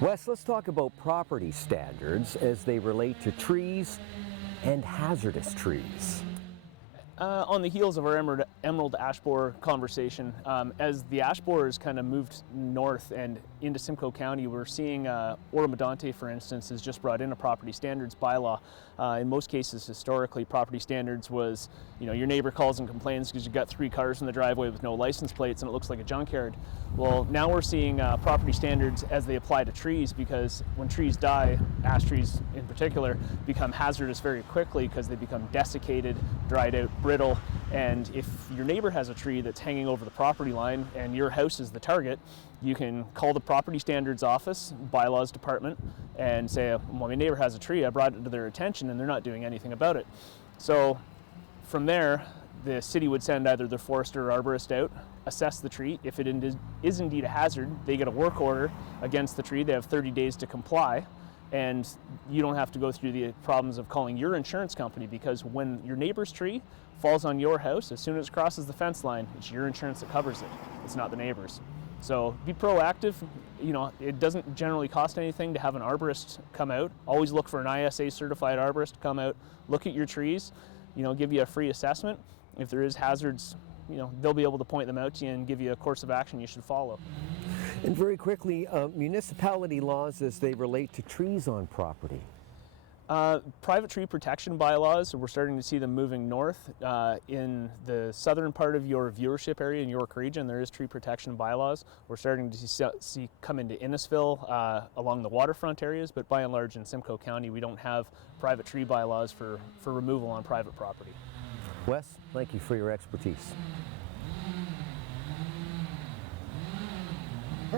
Wes, let's talk about property standards as they relate to trees and hazardous trees. On the heels of our emerald ash borer conversation, as the ash borers kind of moved north and into Simcoe County, we're seeing Oro-Medonte, for instance, has just brought in a property standards bylaw. In most cases, historically, property standards was, your neighbor calls and complains because you've got 3 cars in the driveway with no license plates and it looks like a junkyard. Well, now we're seeing property standards as they apply to trees, because when trees die, ash trees in particular, become hazardous very quickly because they become desiccated, dried out, brittle, and if your neighbor has a tree that's hanging over the property line and your house is the target, you can call the property standards office, bylaws department, and say, well, my neighbor has a tree, I brought it to their attention and they're not doing anything about it. So from there, the city would send either their forester or arborist out, assess the tree. If it is indeed a hazard, they get a work order against the tree. They have 30 days to comply. And you don't have to go through the problems of calling your insurance company, because when your neighbor's tree falls on your house, as soon as it crosses the fence line, it's your insurance that covers it. It's not the neighbor's. So be proactive. It doesn't generally cost anything to have an arborist come out. Always look for an ISA certified arborist to come out, look at your trees, give you a free assessment. If there is hazards, they'll be able to point them out to you and give you a course of action you should follow. And very quickly, municipality laws as they relate to trees on property. Private tree protection bylaws, we're starting to see them moving north. In the southern part of your viewership area in York Region, there is tree protection bylaws. We're starting to see come into Innisfil along the waterfront areas, but by and large in Simcoe County, we don't have private tree bylaws for removal on private property. Wes, thank you for your expertise.